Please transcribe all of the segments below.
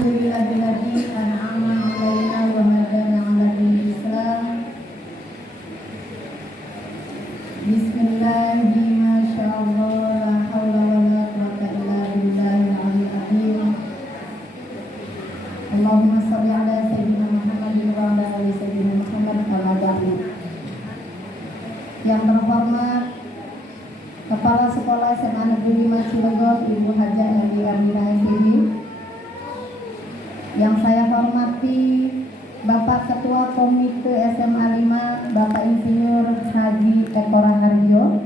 Alhamdulillahilladzi an'ama 'alaina wa hadana 'ala dinil Islam. Bismillahirrahmanirrahim. Masyaallah, la haula wala quwwata illa billahil 'aliyyil 'azim. Allahumma shalli 'ala sayyidina Muhammadin wa 'ala ali sayyidina Muhammad kama ba'du. Yang terhormat Kepala Sekolah SMA Negeri 5 Cilegon, Ibu Hajah Edi Aminah SPG. Yang saya hormati Bapak Ketua Komite SMA 5, Bapak Insinyur Haji Eko Raharjo.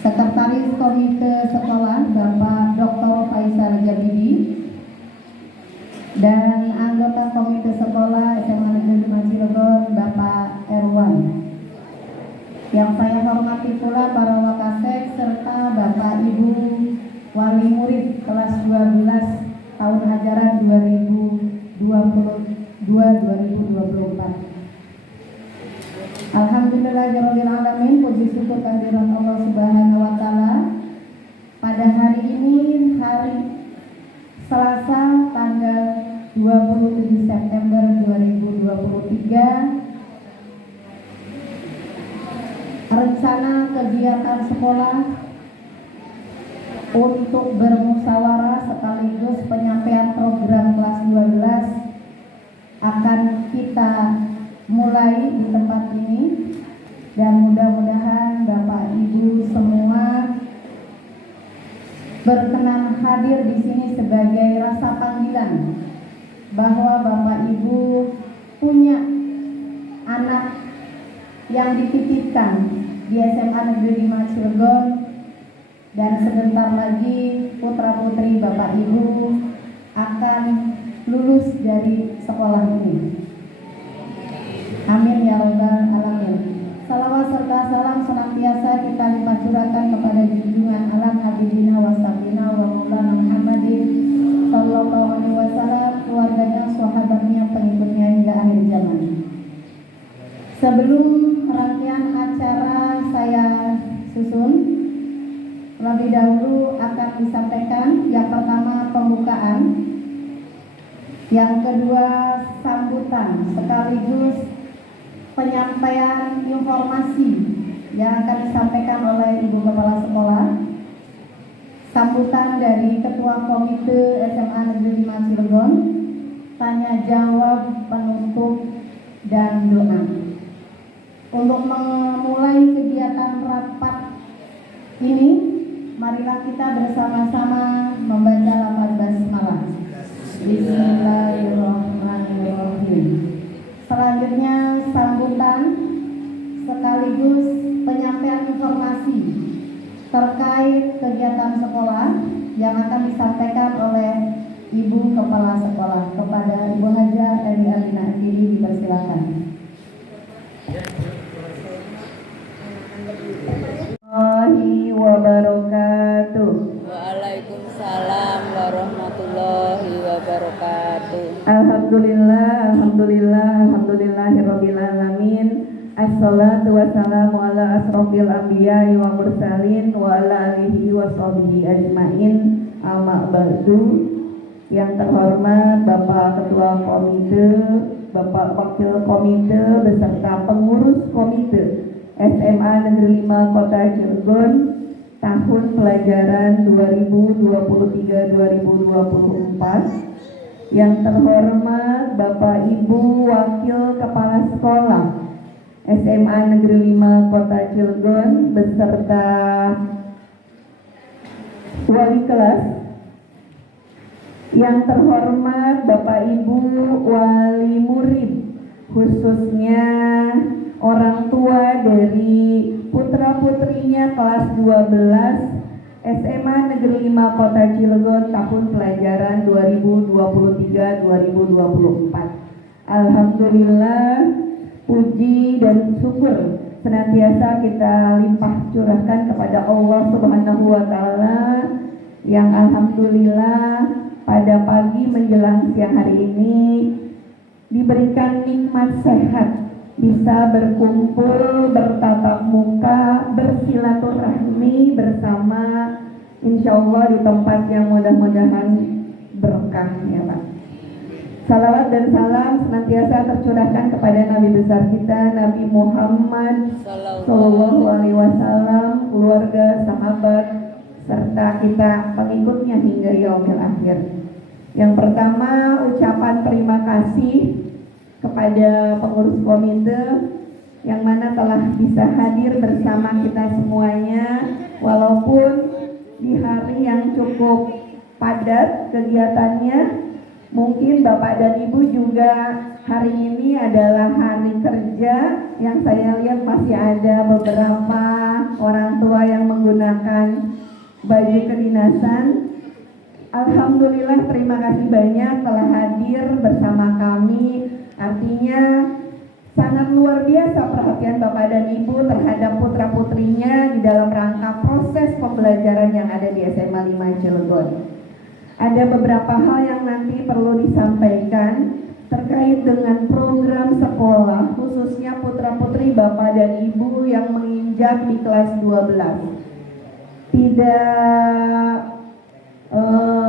Sekretaris Komite Sekolah Bapak Dr. Faisal Jabidi. Dan anggota Komite Sekolah SMA Negeri 5 Cilegon, Bapak Erwan. Yang saya hormati pula para wakasek serta Bapak Ibu wali murid kelas 12 tahun ajaran 2022-2024. Alhamdulillahirabbil alamin, puji syukur kehadirat Allah Subhanahu wa taala. Pada hari ini, hari Selasa tanggal 27 September 2023, rencana kegiatan sekolah untuk bermusyawarah sekaligus penyampaian program kelas 12 akan kita mulai di tempat ini, dan mudah-mudahan Bapak Ibu semua berkenan hadir di sini sebagai rasa panggilan bahwa Bapak Ibu punya anak yang dititipkan di SMA Negeri 5 Cilegon, dan sebentar lagi putra-putri Bapak Ibu akan lulus dari sekolah ini. Amin ya rabbal alamin. Salawat serta salam senantiasa kita limpah curahkan kepada junjungan alam habibina wa safina wa maulana Muhammadin sallallahu alaihi wasallam, keluarganya, sahabatnya, pengikutnya hingga akhir zaman. Sebelum rangkaian acara saya susun, lebih dahulu akan disampaikan yang pertama pembukaan, yang kedua sambutan sekaligus penyampaian informasi yang akan disampaikan oleh Ibu Kepala Sekolah, sambutan dari Ketua Komite SMA Negeri 5 Cilegon, tanya jawab penutup, dan doa. Untuk memulai kegiatan rapat ini, marilah kita bersama-sama membaca lafaz basmalah. Bismillahirrahmanirrahim. Selanjutnya sambutan sekaligus penyampaian informasi terkait kegiatan sekolah yang akan disampaikan oleh Ibu Kepala Sekolah. Kepada Ibu Hajah Edi Aminah SPG dipersilakan. Warahmatullahi wabarakatuh. Waalaikumsalam warahmatullahi wabarakatuh. Alhamdulillahirabbil alamin. Assalatu wassalamu ala asrofil anbiya'i wa mursalin wa ala alihi wa sahbihi ajmain. Amma ba'du. Yang terhormat Bapak Ketua Komite, Bapak Wakil Komite beserta pengurus Komite SMA Negeri 5 Kota Cilegon tahun pelajaran 2023-2024. Yang terhormat Bapak Ibu Wakil Kepala Sekolah SMA Negeri 5 Kota Cilegon beserta wali kelas. Yang terhormat Bapak Ibu wali murid, khususnya orang tua dari putra-putrinya kelas 12 SMA Negeri 5 Kota Cilegon tahun pelajaran 2023-2024. Alhamdulillah, puji dan syukur senantiasa kita limpah curahkan kepada Allah Subhanahu wa taala, yang alhamdulillah pada pagi menjelang siang hari ini diberikan nikmat sehat, bisa berkumpul, bertatap muka, bersilaturahmi bersama, insya Allah di tempat yang mudah-mudahan belakang ya Pak. Salawat dan salam senantiasa tercurahkan kepada Nabi besar kita Nabi Muhammad Sallallahu Alaihi Wasallam, keluarga, sahabat, serta kita pengikutnya hingga yaumil akhir. Yang pertama, ucapan terima kasih kepada pengurus komite yang mana telah bisa hadir bersama kita semuanya, walaupun di hari yang cukup padat kegiatannya. Mungkin Bapak dan Ibu juga hari ini adalah hari kerja yang saya lihat masih ada beberapa orang tua yang menggunakan baju kedinasan. Alhamdulillah, terima kasih banyak telah hadir bersama kami. Artinya sangat luar biasa perhatian Bapak dan Ibu terhadap putra-putrinya di dalam rangka proses pembelajaran yang ada di SMA 5 Cilegon. Ada beberapa hal yang nanti perlu disampaikan terkait dengan program sekolah, khususnya putra-putri Bapak dan Ibu yang menginjak di kelas 12. Tidak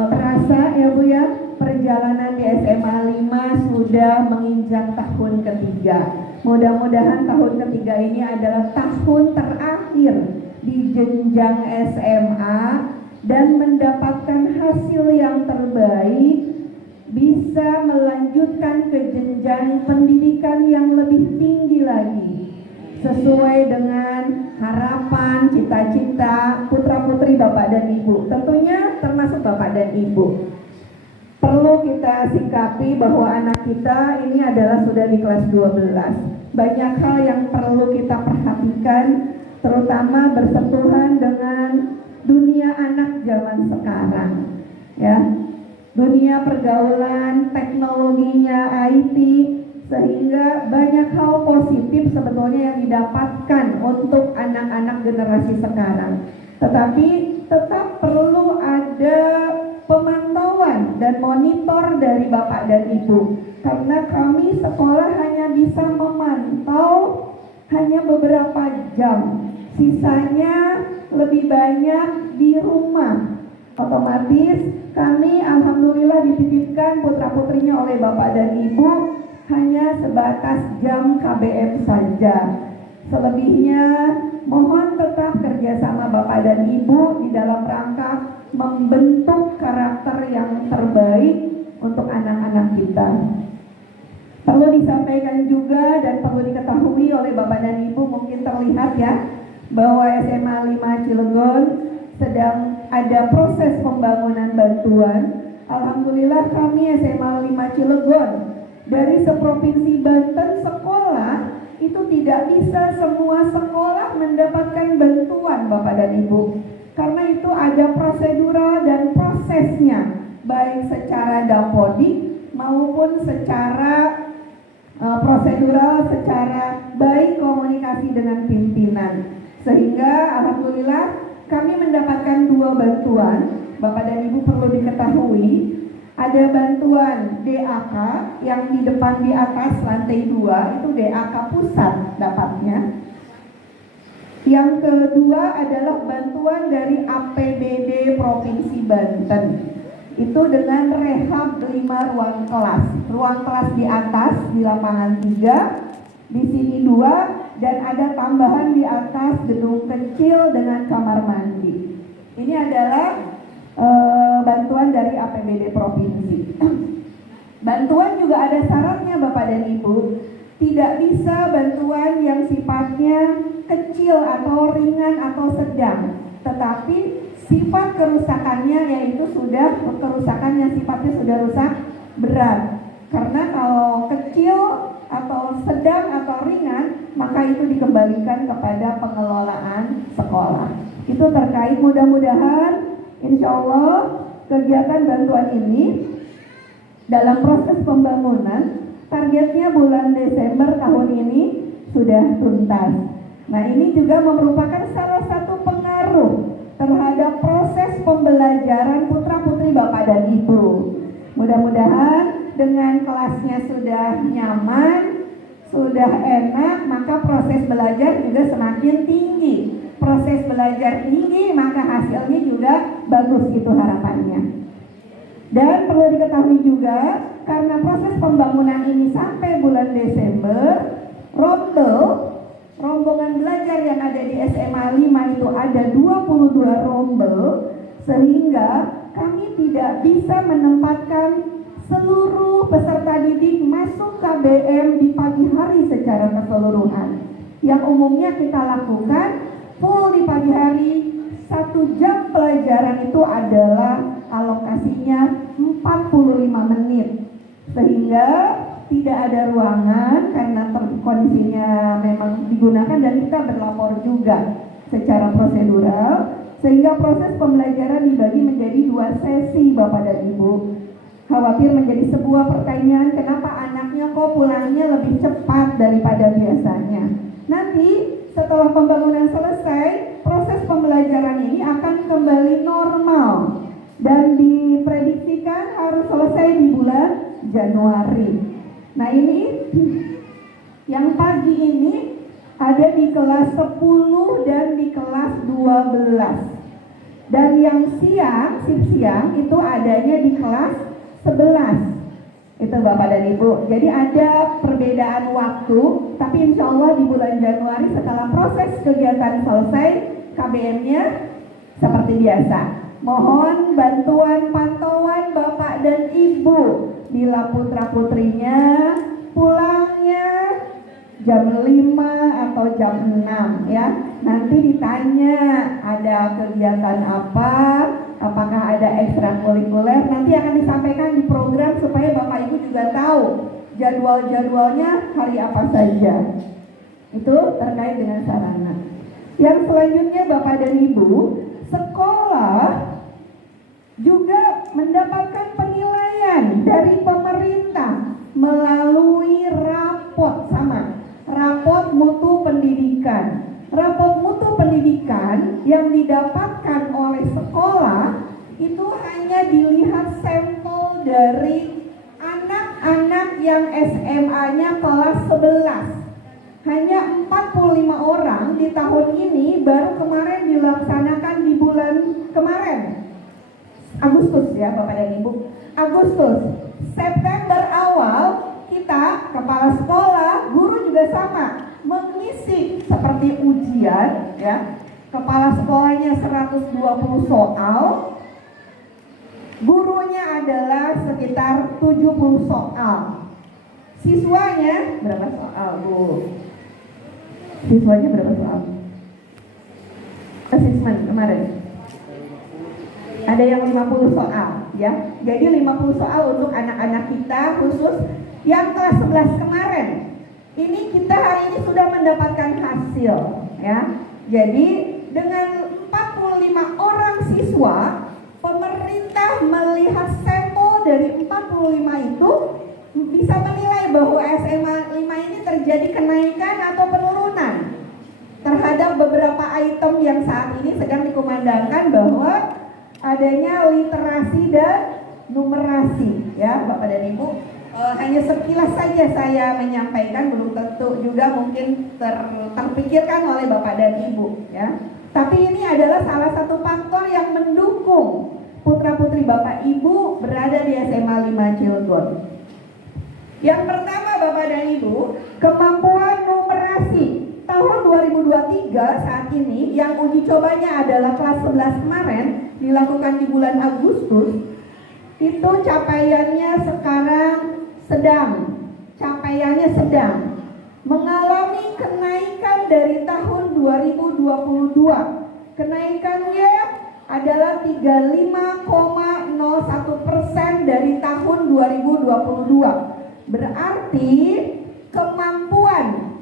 terasa ya Bu ya, perjalanan di SMA 5 sudah menginjak tahun ketiga. Mudah-mudahan tahun ketiga ini adalah tahun terakhir di jenjang SMA dan mendapatkan hasil yang terbaik, bisa melanjutkan ke jenjang pendidikan yang lebih tinggi lagi sesuai dengan harapan, cita-cita putra-putri Bapak dan Ibu, tentunya termasuk Bapak dan Ibu. Perlu kita sikapi bahwa anak kita ini adalah sudah di kelas 12. Banyak hal yang perlu kita perhatikan, terutama bersentuhan dengan dunia anak zaman sekarang, ya, dunia pergaulan, teknologinya, IT, sehingga banyak hal positif sebetulnya yang didapatkan untuk anak-anak generasi sekarang. Tetapi tetap perlu ada pemantauan dan monitor dari Bapak dan Ibu, karena kami sekolah hanya bisa memantau hanya beberapa jam. Sisanya lebih banyak di rumah. Otomatis kami alhamdulillah dititipkan putra-putrinya oleh Bapak dan Ibu hanya sebatas jam KBM saja. Selebihnya mohon tetap kerjasama Bapak dan Ibu di dalam rangka membentuk karakter yang terbaik untuk anak-anak kita. Perlu disampaikan juga dan perlu diketahui oleh Bapak dan Ibu, mungkin terlihat ya, bahwa SMA 5 Cilegon sedang ada proses pembangunan bantuan. Alhamdulillah kami SMA 5 Cilegon dari seprovinsi Banten sekolah itu tidak bisa semua sekolah mendapatkan bantuan Bapak dan Ibu, karena itu ada prosedural dan prosesnya, baik secara dapodik maupun secara prosedural, secara baik komunikasi dengan pimpinan. Sehingga alhamdulillah kami mendapatkan 2 bantuan. Bapak dan Ibu perlu diketahui, ada bantuan DAK yang di depan di atas lantai 2, itu DAK pusat dapatnya. Yang kedua adalah bantuan dari APBD Provinsi Banten. Itu dengan rehab 5 ruang kelas. Ruang kelas di atas di lapangan 3, di sini 2, dan ada tambahan di atas gedung kecil dengan kamar mandi. Ini adalah bantuan dari APBD Provinsi. Bantuan juga ada syaratnya Bapak dan Ibu. Tidak bisa bantuan yang sifatnya kecil atau ringan atau sedang, tetapi sifat kerusakannya yaitu sudah kerusakan yang sifatnya sudah rusak berat. Karena kalau kecil atau sedang atau ringan, maka itu dikembalikan kepada pengelolaan sekolah. Itu terkait, mudah-mudahan insya Allah kegiatan bantuan ini dalam proses pembangunan targetnya bulan Desember tahun ini sudah tuntas. Nah, ini juga merupakan salah satu pengaruh terhadap proses pembelajaran putra-putri Bapak dan Ibu. Mudah-mudahan dengan kelasnya sudah nyaman, sudah enak, maka proses belajar juga semakin tinggi. Proses belajar tinggi, maka hasilnya juga bagus, itu harapannya. Dan perlu diketahui juga, karena proses pembangunan ini sampai bulan Desember, rombongan belajar yang ada di SMA 5 itu ada 22 rombel, sehingga kami tidak bisa menempatkan seluruh peserta didik masuk KBM di pagi hari secara keseluruhan. Yang umumnya kita lakukan full di pagi hari, 1 jam pelajaran itu adalah alokasinya 45 menit, sehingga tidak ada ruangan karena kondisinya memang digunakan dan kita berlapor juga secara prosedural, sehingga proses pembelajaran dibagi menjadi 2 sesi Bapak dan Ibu. Khawatir menjadi sebuah pertanyaan, kenapa anaknya kok pulangnya lebih cepat daripada biasanya. Nanti setelah pembangunan selesai, proses pembelajaran ini akan kembali normal dan diprediksikan harus selesai di bulan Januari. Nah, ini yang pagi ini ada di kelas 10 dan di kelas 12. Dan yang siang, shift siang itu adanya di kelas 11. Itu Bapak dan Ibu. Jadi ada perbedaan waktu, tapi insya Allah di bulan Januari setelah proses kegiatan selesai, KBM-nya seperti biasa. Mohon bantuan pantauan Bapak dan Ibu bila putra-putrinya pulangnya jam 5 atau jam 6 ya. Nanti ditanya ada kegiatan apa, apakah ada ekstrakurikuler, nanti akan disampaikan di program supaya Bapak Ibu juga tahu jadwal-jadwalnya hari apa saja. Itu terkait dengan sarana. Yang selanjutnya Bapak dan Ibu, sekolah juga mendapatkan penilaian dari pemerintah melalui rapot mutu pendidikan. Rapot mutu pendidikan yang didapatkan oleh sekolah itu hanya dilihat sampel dari anak-anak yang SMA-nya kelas 11. Hanya 45 orang di tahun ini, baru kemarin dilaksanakan di bulan kemarin Agustus ya Bapak dan Ibu. Agustus, September awal kita kepala sekolah, guru juga sama mengisi seperti ujian ya. Kepala sekolahnya 120 soal, gurunya adalah sekitar 70 soal. Siswanya berapa soal, Bu? Siswanya berapa soal? Assessment kemarin ada yang 50 soal ya. Jadi 50 soal untuk anak-anak kita khusus yang kelas 11 kemarin. Ini kita hari ini sudah mendapatkan hasil ya. Jadi dengan 45 orang siswa, pemerintah melihat sampel dari 45 itu bisa menilai bahwa SMA 5 ini terjadi kenaikan atau penurunan terhadap beberapa item yang saat ini sedang dikumandangkan bahwa adanya literasi dan numerasi ya Bapak dan Ibu. Hanya sekilas saja saya menyampaikan, belum tentu juga mungkin terpikirkan oleh Bapak dan Ibu ya. Tapi ini adalah salah satu faktor yang mendukung putra-putri Bapak Ibu berada di SMA 5 Cilegon. Yang pertama Bapak dan Ibu, kemampuan numerasi. Tahun 2023 saat ini yang uji cobanya adalah kelas 11 kemarin, dilakukan di bulan Agustus. Itu capaiannya sekarang sedang mengalami kenaikan dari tahun 2022. Kenaikannya adalah 35,01% dari tahun 2022. Berarti kemampuan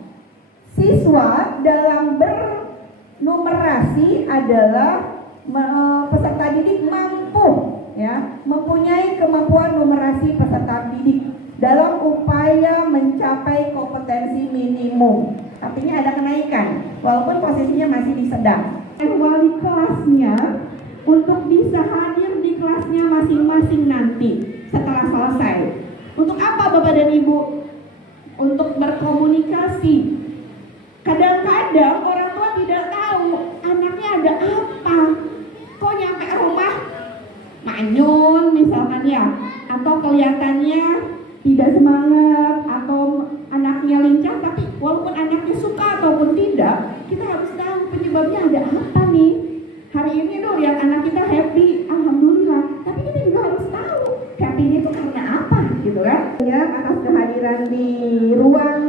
siswa dalam bernumerasi adalah peserta didik mampu ya, mempunyai kemampuan numerasi peserta didik dalam upaya mencapai kompetensi minimum. Artinya ada kenaikan walaupun posisinya masih di sedang. Wali kelasnya untuk bisa hadir di kelasnya masing-masing nanti setelah selesai. Untuk apa Bapak dan Ibu? Untuk berkomunikasi. Kadang-kadang orang tua tidak tahu anaknya ada apa. Kok nyampe rumah manyun misalkan perkembangannya, atau kelihatannya tidak semangat, atau anaknya lincah, tapi walaupun anaknya suka ataupun tidak, kita harus tahu penyebabnya ada apa nih. Hari ini tuh lihat anak kita happy, alhamdulillah, tapi kita juga harus tahu happy-nya itu karena apa gitu kan. Ya, atas kehadiran di ruang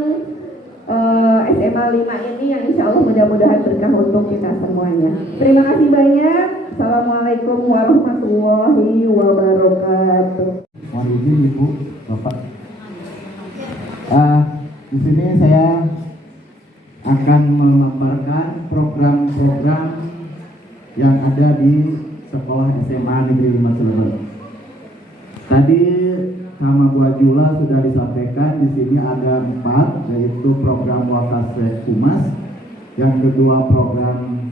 SMA 5 ini yang insya Allah mudah-mudahan berkah untuk kita semuanya. Terima kasih banyak. Assalamualaikum warahmatullahi wabarakatuh. Mohon izin Ibu, Bapak. Di sini saya akan memaparkan program-program yang ada di sekolah SMA Negeri 5 Cilegon. Tadi sama Bu Ajula sudah disampaikan, di sini ada 4, yaitu program Wakasek Humas, yang kedua program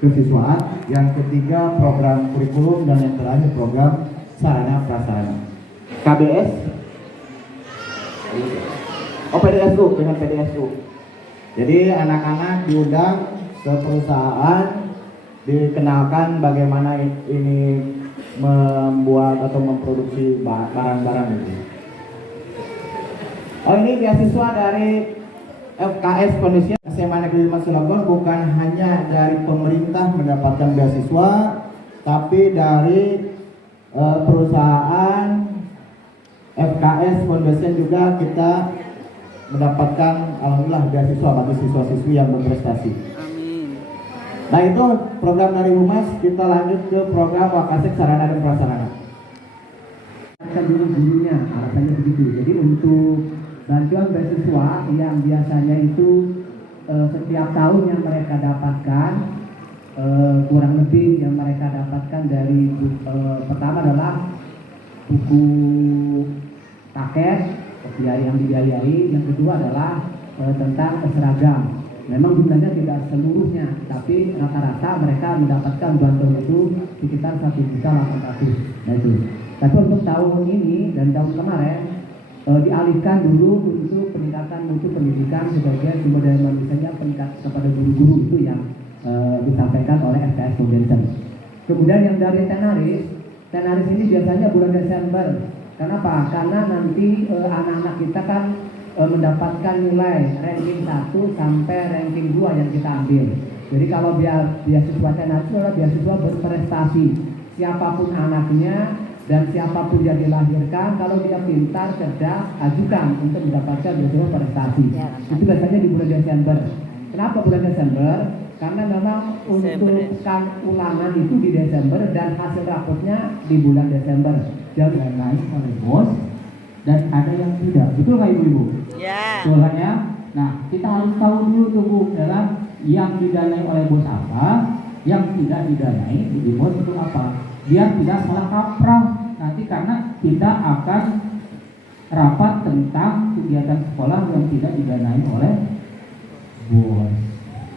kesiswaan, yang ketiga program kurikulum, dan yang terakhir program sarana prasarana. KBS, PDSU dengan PDSU. Jadi anak-anak diundang ke perusahaan, dikenalkan bagaimana ini membuat atau memproduksi barang-barang itu. Oh, ini beasiswa dari FKS Foundation SMA Negeri 5 Cilegon, bukan hanya dari pemerintah mendapatkan beasiswa, tapi dari perusahaan FKS Foundation juga kita mendapatkan alhamdulillah beasiswa bagi siswa-siswi yang berprestasi. Nah, itu program dari Humas. Kita lanjut ke program Wakasek Sarana dan Prasarana. Guru-gurunya, alasannya begitu. Jadi untuk bantuan beasiswa yang biasanya itu setiap tahun yang mereka dapatkan, kurang lebih yang mereka dapatkan dari pertama adalah buku paket yang dibiayai, yang kedua adalah tentang seragam. Memang jumlahnya tidak seluruhnya, tapi rata-rata mereka mendapatkan bantuan itu sekitar 1.800.000. Nah itu. Tapi untuk tahun ini dan tahun kemarin dialihkan dulu untuk peningkatan mutu pendidikan sebagai sumber daya manusianya peningkat kepada guru-guru itu yang disampaikan oleh FKS Foundation. Kemudian yang dari Tenaris ini biasanya bulan Desember. Kenapa? Karena nanti anak-anak kita kan mendapatkan nilai ranking 1 sampai ranking 2 yang kita ambil. Jadi kalau beasiswa Tenaris adalah beasiswa berprestasi. Siapapun anaknya dan siapapun dia dilahirkan, kalau dia pintar, cerdas, ajukan untuk mendapatkan beasiswa prestasi. Itu biasanya di bulan Desember. Kenapa bulan Desember? Karena memang untuk ulangan itu di Desember dan hasil rapotnya di bulan Desember. Jadi naik oleh bos dan ada yang tidak. Betul nggak Ibu-Ibu? Ya. Betul kan ya? Nah, kita harus tahu dulu tuh Bu, adalah yang didanai oleh bos apa, yang tidak didanai di bos itu apa. Biar tidak salah kaprah nanti, karena kita akan rapat tentang kegiatan sekolah yang tidak didanai oleh bos.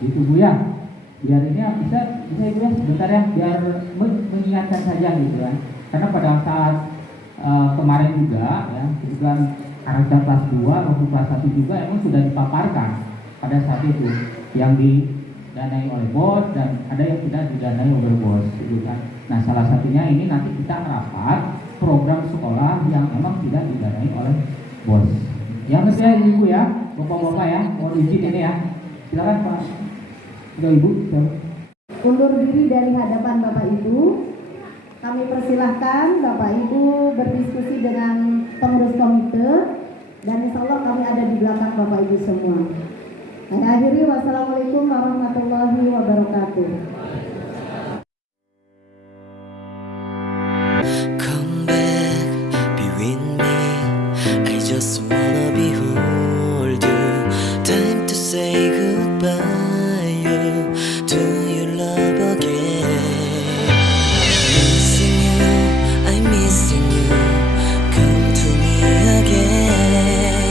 Itu Bu ya. Biar ini bisa Ibu ya sebentar ya, biar mengingatkan saja gitu kan. Karena pada saat kemarin juga ya, kebetulan karakter kelas 2 maupun kelas 1 juga emang sudah dipaparkan pada saat itu yang didanai oleh bos dan ada yang tidak didanai oleh bos gitu kan. Nah, salah satunya ini nanti kita rapat program sekolah yang memang tidak didanai oleh bos. Yang ketiga Ibu ya, Bapak-bapak ya, mohon izin ini ya. Silakan Pak. Sudah Ibu. Undur diri dari hadapan Bapak Ibu. Kami persilahkan Bapak Ibu berdiskusi dengan pengurus komite, dan insya Allah kami ada di belakang Bapak Ibu semua. Saya akhiri, wassalamualaikum warahmatullahi wabarakatuh. Come back, be with me. I just wanna